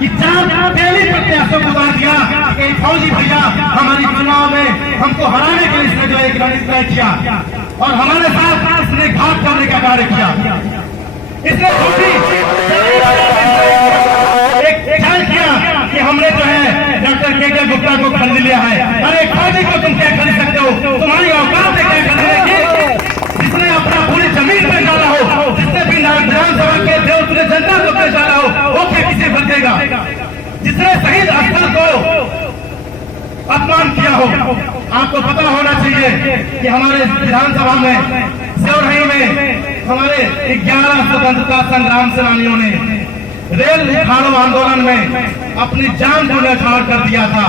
कि 4 पहले प्रत्याशियों को बांट दिया कि फौजी भैया हमारी चुनाव में हमको हराने के लिए इसने जो एक रणनीति किया और हमारे साथ इसने घात करने का कार्य किया। इसने एक ख्याल किया कि हमने जो है डॉक्टर के गुप्ता को खरीद लिया है। अरे फौजी को तुम क्या खरीद सकते हो? तुम्हारी औकात है क्या खरीदने की? जिसने अपना पूरी जमीन पे डाला हो, जिसने भी विधानसभा के देव जनता को पे डाला हो, वो क्या किसे खरीदेगा? जिसने शहीद स्थल को अपमान किया हो। आपको पता होना चाहिए कि हमारे विधानसभा में सेवरही में हमारे 11 स्वतंत्रता संग्राम सेनानियों ने रेल उठाड़ो आंदोलन में अपनी जान को न्यौछावर कर दिया था।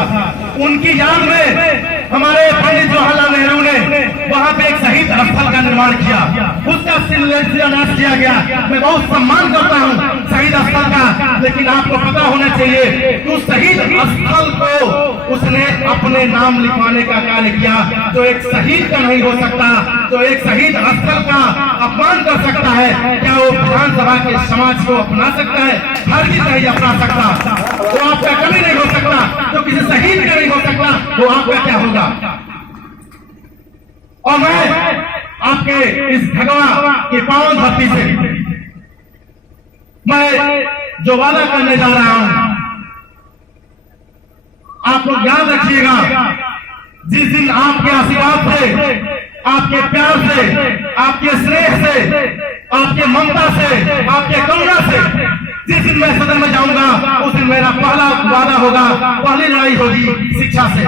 उनकी याद में हमारे पंडित जवाहरलाल नेहरू ने वहां पे एक शहीद स्थल का निर्माण किया, उसका शिलान्यास किया गया। मैं बहुत सम्मान करता हूं शहीद स्थल का, लेकिन आपको पता होना चाहिए कि उस शहीद स्थल को उसने अपने नाम लिखवाने का कार्य किया, जो एक शहीद का नहीं हो सकता, जो एक शहीद स्थल का अपमान कर सकता है। क्या वो विधानसभा के समाज को अपना सकता है? हर किसी नहीं अपना सकता। वो आपका कभी नहीं हो सकता, जो किसी शहीद का नहीं हो सकता, वो आपका क्या होगा? और मैं आपके इस भगवा की पावन धरती से मैं जो वादा करने जा रहा हूं, आप लोग याद रखिएगा, जिस दिन आपके आशीर्वाद से, आपके प्यार से, आपके स्नेह से, आपके ममता से, आपके करुणा से जिस दिन मैं सदन में जाऊंगा, उस दिन मेरा पहला वादा होगा, पहली लड़ाई होगी शिक्षा से।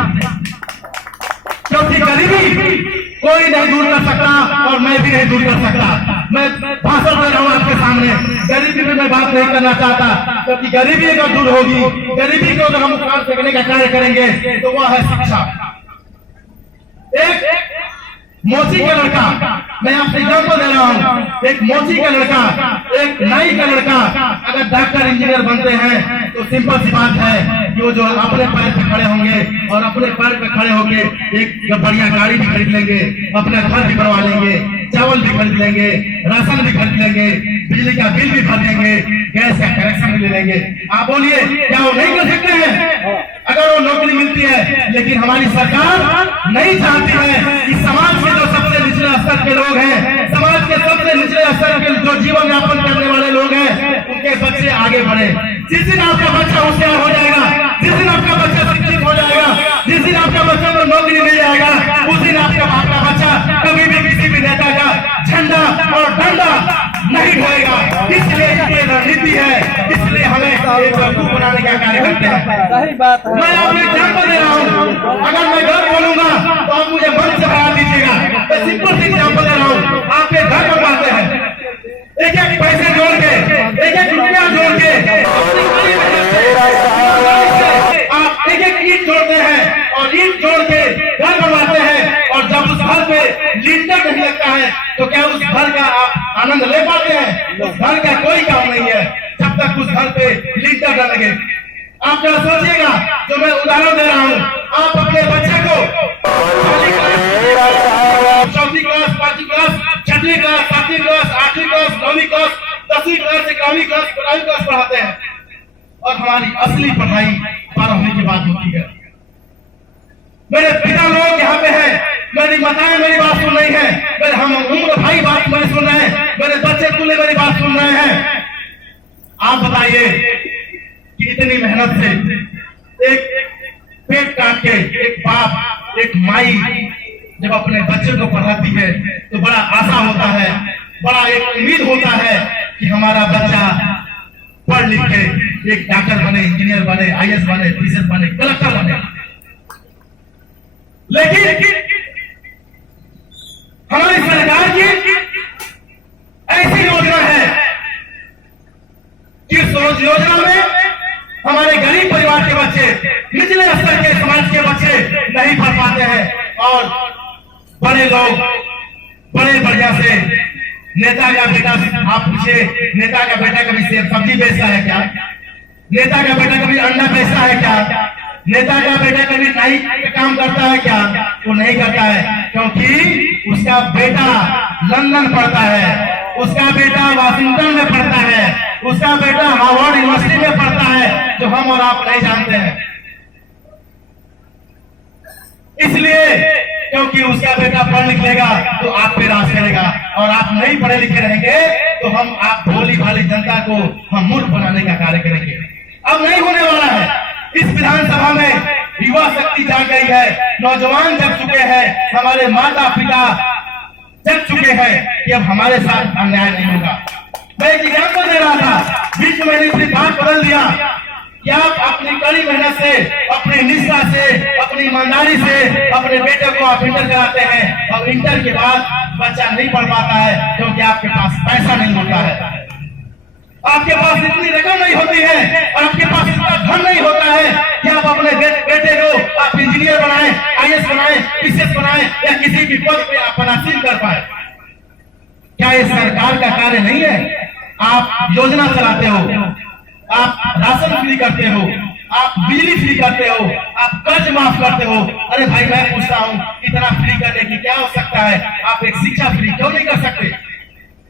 क्योंकि गरीबी कोई नहीं दूर कर सकता और मैं भी नहीं दूर कर सकता। मैं भाषण दे रहा हूं आपके सामने, गरीबी में मैं बात नहीं करना चाहता, क्योंकि गरीबी अगर दूर होगी, गरीबी को अगर हम उखाड़ फेंकने का कार्य करेंगे तो वह है शिक्षा। एक मोची का लड़का, मैं आपसे एग्जाम्पल दे रहा हूँ, एक मोची का लड़का, एक नाई का लड़का अगर डॉक्टर इंजीनियर बनते हैं तो सिंपल सी बात है कि वो जो अपने पैर पे खड़े होंगे और अपने पैर पे खड़े होकर एक बढ़िया गाड़ी भी खरीद लेंगे, अपना घर भी बनवा लेंगे, चावल भी खरीद लेंगे, राशन भी खरीद लेंगे, बिजली का बिल भी भर देंगे, गैस का कनेक्शन भी ले लेंगे। आप बोलिए क्या वो नहीं कर सकते हैं अगर वो नौकरी मिलती है? लेकिन हमारी सरकार नहीं चाहती है कि समाज के जो सबसे निचले स्तर के लोग हैं, समाज के सबसे निचले स्तर के जो जीवन यापन करने वाले लोग हैं, उनके बच्चे आगे बढ़े। जिस दिन आपका बच्चा होशियार हो जाएगा, जिस दिन आपका बच्चा शिक्षित हो जाएगा, जिस दिन आपका बच्चा को नौकरी मिल जाएगा, उस दिन आपका बच्चा कभी भी किसी भी नेता का झंडा और डंडा नहीं ढोएगा। इसलिए ये रणनीति है, इसलिए हमें एक बेवकूफ बनाने का कार्य करते हैं। सही बात है। मैं आपको एग्जाम्पल दे रहा हूँ, अगर मैं गलत बोलूंगा तो आप मुझे मंच से हटा दीजिएगा। मैं सिंपल से एग्जाम्पल दे रहा हूँ, आप ये घर बनवाते हैं, एक एक पैसे जोड़ के, एक एक रुपया जोड़ के, आप एक एक ईंट जोड़ते हैं और ईंट जोड़ के घर बनवाते हैं, और जब उस घर पे लिंटर नहीं लगता है तो क्या उस घर का आप आनंद ले पाते हैं? उस घर का कोई काम नहीं है जब तक उस घर पे लिंटर न लगे। आप जरा सोचिएगा, जो मैं उदाहरण दे रहा हूँ, आप अपने बच्चे को चौथी क्लास, पांचवी क्लास, छठवीं क्लास, सातवीं क्लास, आठवीं क्लास, 9वीं क्लास, 10वीं क्लास, 11वीं क्लास, 12वीं क्लास पढ़ाते हैं, और हमारी असली पढ़ाई 12वीं के बाद होती है। मेरे पिता लोग यहाँ पे हैं, मेरी माताएं मेरी बात सुन रही हैं, मेरे हम उम्र भाई बात मेरे सुन रहे हैं, मेरे बच्चे तुले मेरी बात सुन रहे हैं। आप बताइए कि इतनी मेहनत से एक पेट काट के एक बाप, एक माई जब अपने बच्चे को पढ़ाती है तो बड़ा आशा होता है, बड़ा एक उम्मीद होता है कि हमारा बच्चा पढ़ लिख के एक डॉक्टर बने, इंजीनियर बने, IAS बने, PCS बने, कलेक्टर बने। लेकिन हमारी सरकार की ऐसी योजना है कि उस योजना में हमारे गरीब परिवार के बच्चे, निचले स्तर के समाज के बच्चे नहीं पढ़ पाते हैं, और बड़े लोग बड़े बढ़िया से नेता का बेटा, आप पूछे नेता का बेटा कभी सेब सब्जी बेचता है क्या? नेता का बेटा कभी अंडा बेचता है क्या? नेता का बेटा कभी नाई का काम करता है क्या? वो नहीं करता है, क्योंकि उसका बेटा लंदन पढ़ता है, उसका बेटा वाशिंगटन में पढ़ता है, उसका बेटा हार्वर्ड यूनिवर्सिटी में पढ़ता है, जो हम और आप नहीं जानते हैं। इसलिए क्योंकि उसका बेटा पढ़ लिख लेगा तो आप पे राज करेगा, और आप नहीं पढ़े लिखे रहेंगे तो हम आप भोली भाली जनता को हम मूर्ख बनाने का कार्य करेंगे। अब नहीं होने वाला है। इस विधानसभा में युवा शक्ति जाग गई है, नौजवान जग चुके हैं, हमारे माता पिता जग चुके हैं कि अब हमारे साथ अन्याय नहीं होगा। मैं एक एग्जाम्पल दे रहा था, बीच में मैंने अपनी बात बदल दिया कि आप अपनी कड़ी मेहनत से, अपनी निष्ठा से, अपनी ईमानदारी से अपने बेटे को आप इंटर कराते हैं, और इंटर के बाद बच्चा नहीं पढ़ पाता है क्योंकि आपके पास पैसा नहीं होता है, आपके पास इतनी रकम नहीं होती है, आपके पास इतना धन नहीं होता है कि आप अपने बेटे को आप इंजीनियर बनाएं, IAS बनाएं, PCS बनाएं, या किसी भी पद पे आप पदासीन कर पाए। क्या ये सरकार का कार्य नहीं है? आप योजना चलाते हो, आप राशन फ्री करते हो, आप बिजली फ्री करते हो, आप कर्ज माफ करते हो। अरे भाई मैं पूछता हूँ, इतना फ्री करने की क्या आवश्यकता है? आप एक शिक्षा फ्री क्यों नहीं कर सकते?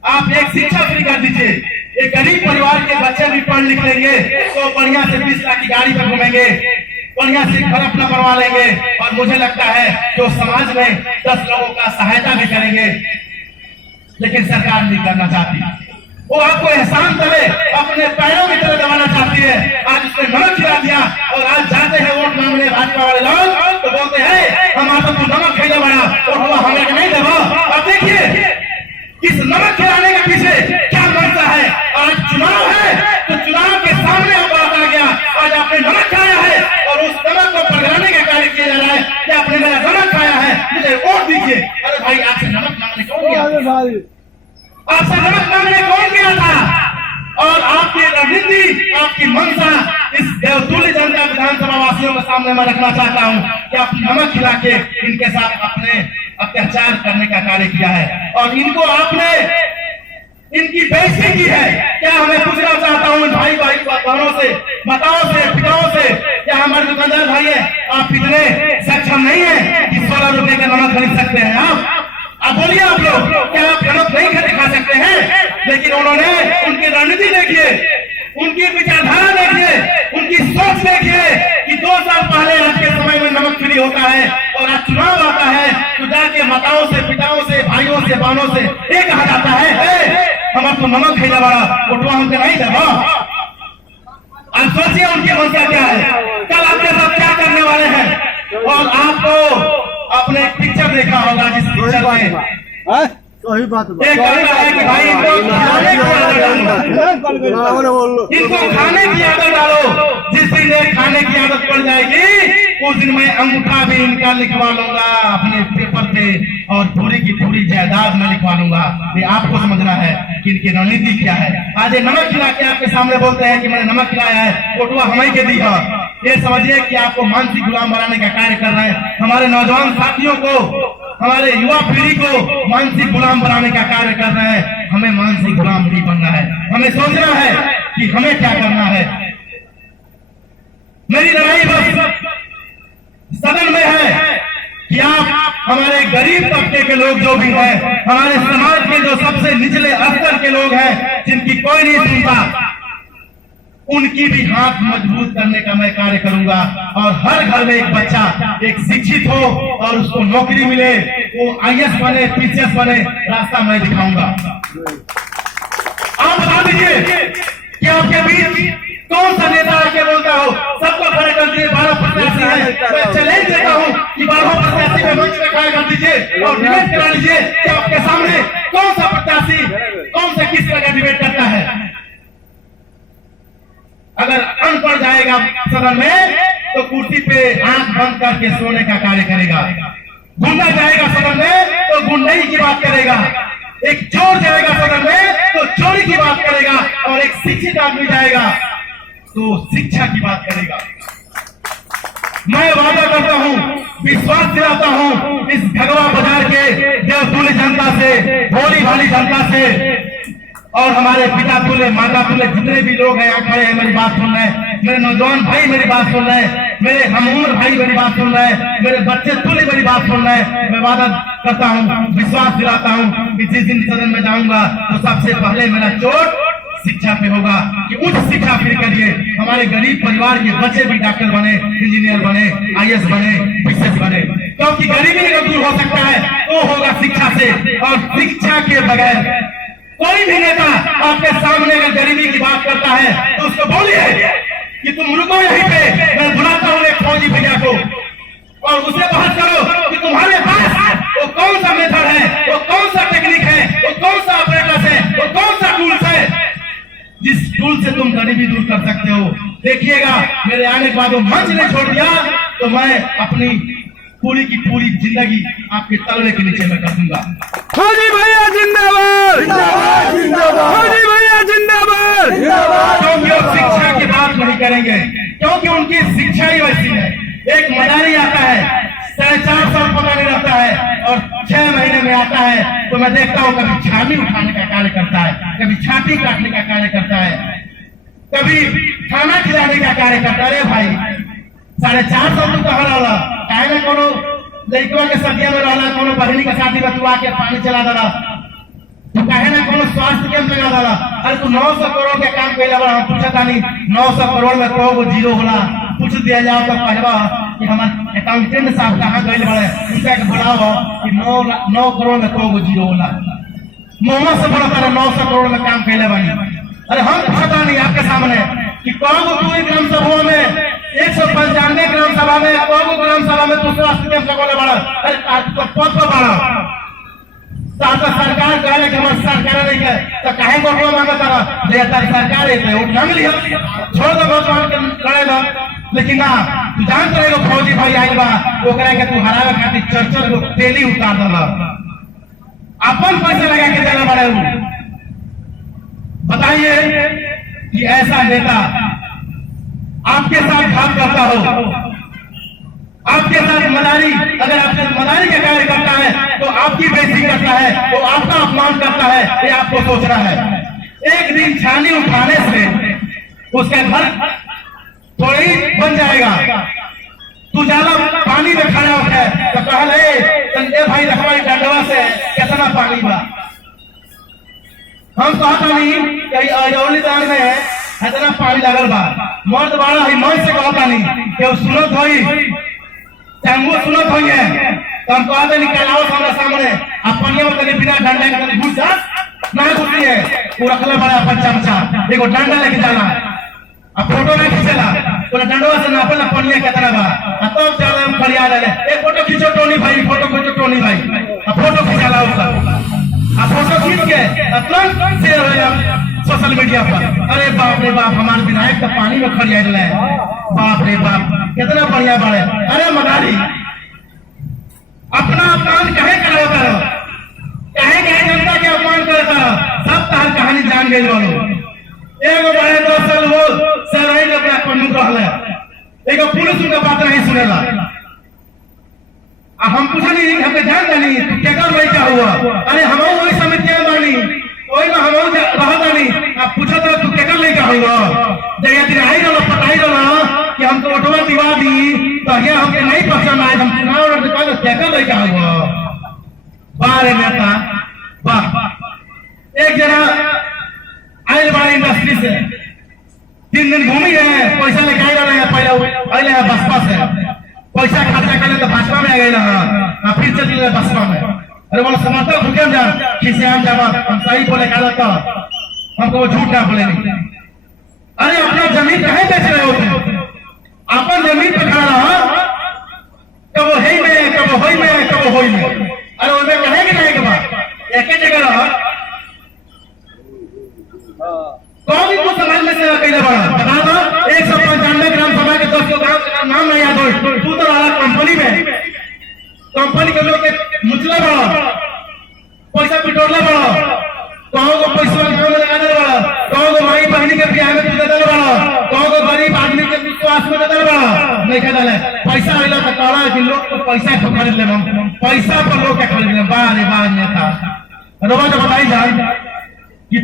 आप एक शिक्षा फ्री कर दीजिए, एक गरीब परिवार के बच्चे भी पढ़ लिख लेंगे तो बढ़िया से 20 लाख की गाड़ी पर घूमेंगे, बढ़िया से घर अपना बनवा लेंगे, और मुझे लगता है जो समाज में 10 लोगों का सहायता भी करेंगे। लेकिन सरकार नहीं करना चाहती, वो आपको एहसान करे, अपने पैरों की तरह दबाना चाहती है। आज उसने नमक खिला दिया, और आज जाते हैं वोट मांगने भाजपा वाले लोग तो बोलते हैं हम आप तो नमक खिला बड़ा और वो हमें नहीं दबा। अब देखिए इस नमक खिलाने के पीछे क्या मंशा है। आज चुनाव है तो चुनाव के सामने अब बात आ गया, आज आपने नमक खाया है और उस नमक को पकड़ाने का कार्य किया जा रहा है कि आपने मेरा नमक खाया है, मुझे वोट दीजिए। अरे भाई आपसे नमक मांगने कौन गया? आपसे नमक मांगने कौन गया था? और आपकी रणनीति, आपकी मंशा इस देवतुल्य जनता विधानसभा वासियों के सामने मैं रखना चाहता हूं कि आप नमक खिला के इनके साथ अपने अत्याचार करने का कार्य किया है, और इनको आपने इनकी बेइज्जती की है। क्या हमें पूछना चाहता हूँ भाई बहनों से, माताओं से, पिताओं से, क्या हमारे दुकानदार भाई है, आप इतने सक्षम नहीं है कि 16 रुपए का नमक खरीद सकते हैं? आप बोलिए, आप लोग क्या आप नमक नहीं खा सकते हैं? लेकिन उन्होंने उनकी रणनीति देखिए, उनकी विचारधारा देखिए, उनकी सोच देखिए कि 2 साल पहले आज के समय में नमक फ्री होता है और आज चुनाव आता है तो जाके माताओं से, पिताओं से, भाइयों से, बहनों से ये कहा जाता है हमारा तो नमक खिला बड़ा उठवा हमसे नहीं दबा। अब सोचिए उनकी मंशा क्या है, कल आपके साथ क्या करने वाले हैं। और आपको आपने एक पिक्चर देखा होगा, जिस पिक्चर में वही बात है कि भाई इनको खाने की आदत डालो, जिस दिन खाने की आदत पड़ जाएगी उस दिन मैं अंगूठा भी इनका लिखवा लूंगा अपने पेपर पे, और पूरी की पूरी जायदाद में लिखवा लूंगा। ये आपको समझना है कि इनकी रणनीति क्या है। आज ये नमक खिला के आपके सामने बोलते हैं कि मैंने नमक खिलाया है, फोटुआ हमें के दी है। ये समझिए कि आपको मानसिक गुलाम बनाने का कार्य कर रहे हैं। हमारे नौजवान साथियों को, हमारे युवा पीढ़ी को मानसिक गुलाम बनाने का कार्य कर रहे हैं। हमें मानसिक गुलाम नहीं बनना है, हमें सोचना है कि हमें क्या करना है। मेरी लड़ाई बस सदन में है कि आप हमारे गरीब तबके के लोग जो भी हैं, हमारे समाज के जो सबसे निचले स्तर के लोग हैं, जिनकी कोई नहीं सुनता, उनकी भी हाथ मजबूत करने का मैं कार्य करूंगा। और हर घर में एक बच्चा एक शिक्षित हो और उसको नौकरी मिले, वो IAS बने, PCS बने, रास्ता मैं दिखाऊंगा। आप बता दीजिए कि आपके बीच कौन सा नेता आके बोलता हो सबको खड़े कर दिए 12 प्रत्याशी है। मैं चैलेंज देता हूं कि 12 प्रत्याशी में मंच में खड़ा कर दीजिए और डिबेट करा लीजिए कि आपके सामने कौन सा प्रत्याशी कौन सा किस तरह का डिबेट करता है। अगर अनपढ़ जाएगा सदन में तो कुर्सी पे आंख बंद करके सोने का कार्य करेगा, गुंडा जाएगा सदन में तो गुंडाई की बात करेगा, एक चोर जाएगा सदन में तो चोरी की बात करेगा, और एक शिक्षित आदमी जाएगा तो शिक्षा की बात करेगा। मैं वादा करता हूं, विश्वास दिलाता हूं इस भगवा बाजार के देवतुल्य जनता से, भोली भाली जनता से, और हमारे पिता तुल्य, माता तुल्य जितने भी लोग हैं यहाँ खड़े हैं, मेरी बात सुन रहे हैं, मेरे नौजवान भाई मेरी बात सुन रहे हैं, मेरे हमउम्र भाई मेरी बात सुन रहे हैं, मेरे बच्चे तुल्य मेरी बात सुन रहे हैं। मैं वादा करता हूँ, विश्वास दिलाता हूँ कि जिस दिन सदन में जाऊंगा तो सबसे पहले मेरा चोट शिक्षा पे होगा कि उच्च शिक्षा फिर करिए, हमारे गरीब परिवार के बच्चे भी डॉक्टर बने, इंजीनियर बने, IAS बने, BCS बने। क्योंकि गरीबी अगर दूर हो सकता है तो होगा शिक्षा से, और शिक्षा के बगैर कोई भी नेता आपके सामने अगर गरीबी की बात करता है तो उसको बोलिए कि तुम रुको यहीं पे, मैं बुलाता हूँ एक फौजी भैया को और उसे बात करो कि तुम्हारे पास वो कौन सा मेथड है, वो कौन सा टेक्निक है, वो कौन सा ऑपरेटर्स है, वो कौन सा टूल्स है जिस टूल से तुम गरीबी दूर कर सकते हो। देखिएगा मेरे आने के बाद वो मंच ने छोड़ दिया तो मैं अपनी पूरी की पूरी जिंदगी आपके तलवे के नीचे में कर दूंगा। फौजी भैया जिंदाबाद, फौजी भैया जिंदाबाद। क्योंकि वो शिक्षा की बात नहीं करेंगे, क्योंकि उनकी शिक्षा ही वैसी है। एक मदारी आता है 4.5 साल पता नहीं रहता है और 6 महीने में आता है तो मैं देखता हूँ कभी छाती उठाने का कार्य करता है, कभी छाती काटने का कार्य करता है, कभी खाना खिलाने का कार्य करता है। अरे भाई 4.5 साल तुम कहा रहा है ना, कोनो लड़कियों के सदिया में रहना, कोनो बहनी के साथी बतुआ के पानी चला दला, तो कहे ना कोनो स्वास्थ्य केंद्र लगा दला। अरे तू 900 करोड़ के काम कैला बड़ा, हम पूछा था नहीं 900 करोड़ में को जीरो होला, पूछ दिया जाओ तो कहवा कि हमारे अकाउंटेंट साहब कहाँ गए बड़े, उनका बुलाओ कि 9 करोड़ में को जीरो होला। मोहम्मद से बड़ा तरह 900 करोड़ में काम कैले बनी। अरे हम पता नहीं आपके सामने कि कौन दूसरी ग्राम सभा में 195 ग्राम सभा में कौन ग्राम सभा में तू स्वास्थ्य केंद्र लगोले बड़ा। अरे तो पद पर बड़ा तो सरकार कहे कि हमारे सरकार नहीं है तो काहे को मांगा तारा जे तार सरकार है वो मांग लिया, छोड़ दो भगवान के लड़े ना। लेकिन ना तू जान करेगा फौजी भाई आइल बा ओकरा के तू हरावे खातिर 4 को तेली उतार दला, अपन पैसे लगा के देना पड़े। बताइए कि ऐसा नेता आपके साथ घात करता हो, आपके साथ मदारी, अगर आपके मदारी का कार्य करता है तो आपकी बेइज्जती करता है, वो आपका अपमान करता है, ये आपको सोचना है। एक दिन छानी उठाने से उसका घर थोड़ी बन जाएगा। तू ज्यादा पानी में खड़ा होता है तो कहले संजय भाई रखवाई डंडवा से कितना पानी बा। हम कहता नहीं कहीं अजौली दान में इतना पानी लगल बा, मर्द बाड़ा ही मन से कहता नहीं कि सुनत होई वो सुनत हुई है तो हम कहते निकलाओ हमारे सामने अपनिया में कहीं बिना डंडा के कहीं घुस जा ना घुसती है। वो रखले बड़ा अपन चमचा देखो डंडा लेके जाना अब फोटो नहीं खींचेला पूरा डंडवा से नापे ना पनिया कितना बा तब चल हम फरियाद ले एक फोटो खींचो टोनी भाई, फोटो खींचो टोनी भाई, अब फोटो खींचाला उसका, अब फोटो खींच के तुरंत शेयर हो जाए सोशल मीडिया पर। अरे बाप रे बाप हमारे विधायक तो पानी में खड़िया रहे, बाप रे बाप कितना बढ़िया बढ़े। अरे मदारी अपना अपमान कहे कराता रहो, कहे कहे जनता के अपमान करता रहो, सब तार कहानी जान गई बोलो। एगो बड़े 2 साल हो सर रही अपना पंडित रहले, एगो पुलिस उनका बात नहीं सुनेला। हम पूछा नहीं हमें जान नहीं तू क्या लड़का हुआ, अरे हम वही समिति में बानी वही में हम रहता नहीं, आप पूछा तो तू क्या लड़का हुआ जगह दिन आई रहा पटाई रहा कि हमको वोटवा दिवा दी तो ये हमके नहीं पसंद आए, हम चुनाव लड़ने का क्या लड़का हुआ। बारे नेता वाह, एक जना आयल बड़ा इंडस्ट्री से 3 दिन घूमी है, पैसा लेके आ रहे हैं, पहले आए हैं बसपा से पैसा खर्चा कर ले तो भाजपा में आ गए ना, फिर चल गए बसपा में। अरे बोलो समर्थक भूखे जा किसी आम जवाब हम सही बोले का तो हमको झूठ ना बोले नहीं। अरे अपना जमीन कहीं बेच रहे हो, अपन जमीन पे खड़ा रहा कब है में कब होई में कब होई में, अरे उनमें कहे कि नहीं के बाद एक जगह रहा कौन भी कुछ समाज में सेवा कैले बड़ा बता दो। 195 ग्राम सभा के 10 गांव का नाम नहीं याद हो, तू तो रहा कंपनी में, कंपनी के लोग मुचला बड़ा पैसा पिटोरला बड़ा, कहो को पैसा गाँव में लगा दे बड़ा, कहो को माई बहनी के ब्याह में तू दे बड़ा, कहो को गरीब आदमी के विश्वास में दे बड़ा नहीं कह दे। पैसा आइला तो कहा कि लोग तो पैसा को खरीद ले, पैसा पर लोग क्या खरीद ले। बार बार नेता रोबा तो बताई जाए कि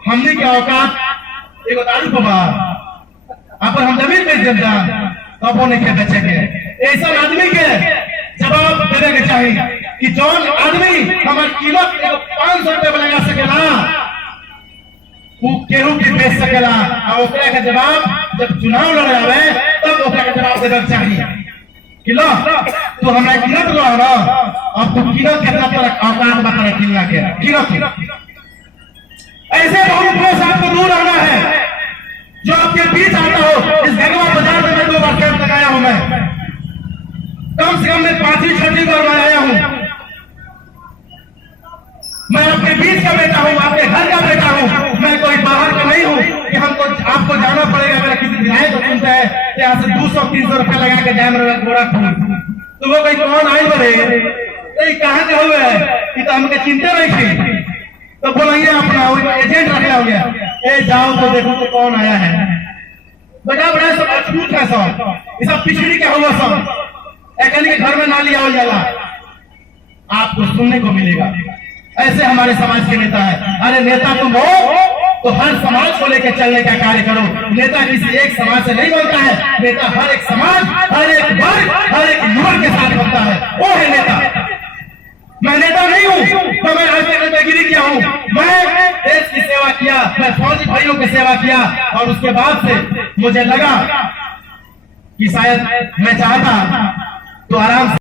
हमने क्या औकात एक दारू को बार अपन हम जमीन बेच देता तब वो नहीं बेचे के। ऐसा आदमी के जवाब देने के चाहिए कि जौन आदमी हमारी कीमत 500 रुपए में लगा सके ना वो केहू की बेच सकेला और ओकरा का जवाब जब चुनाव लड़ आवे तब ओकरा का जवाब देना चाहिए कि लो तू हमरा किनत लो ना अब तू किनत कितना तोरा औकात बता किनला के किनत ऐसे बहुत लोग आपको दूर रहना है जो आपके बीच आता हो। इस गंगवा बाजार में मैं 2 बार कैंप लगाया हूं, मैं कम से कम मैं 5वीं 6वीं बार आया हूं। मैं आपके बीच का बेटा हूं, आपके घर का बेटा हूं, मैं कोई बाहर का नहीं हूं कि हमको आपको जाना पड़ेगा। मेरा किसी विधायक को सुनता है यहाँ से 200-300 रुपया लगा के जाए मेरा गोरा तो वो कहीं कौन आई बड़े कहाँ के हुए है कि तो हमके चिंता नहीं थी तो बोलेंगे अपना एजेंट रखा हो गया ए जाओ तो देखो तो कौन आया है। बड़ा बड़ा सब अछूत है, सब ये सब पिछड़ी का हुआ सब एक के घर में ना लिया हो जाला आपको सुनने को मिलेगा। ऐसे हमारे समाज के नेता है। अरे नेता तुम हो तो हर समाज को लेकर चलने का कार्य करो। नेता किसी एक समाज से नहीं बनता है, नेता हर एक समाज, हर एक वर्ग, हर एक युवक के साथ बनता है, वो है नेता। मैं नेता नहीं हूँ तो मैं आज तक नेतागिरी किया हूँ। मैं देश की सेवा किया, मैं फौजी भाइयों की सेवा किया और उसके बाद से मुझे लगा कि शायद मैं चाहता तो आराम से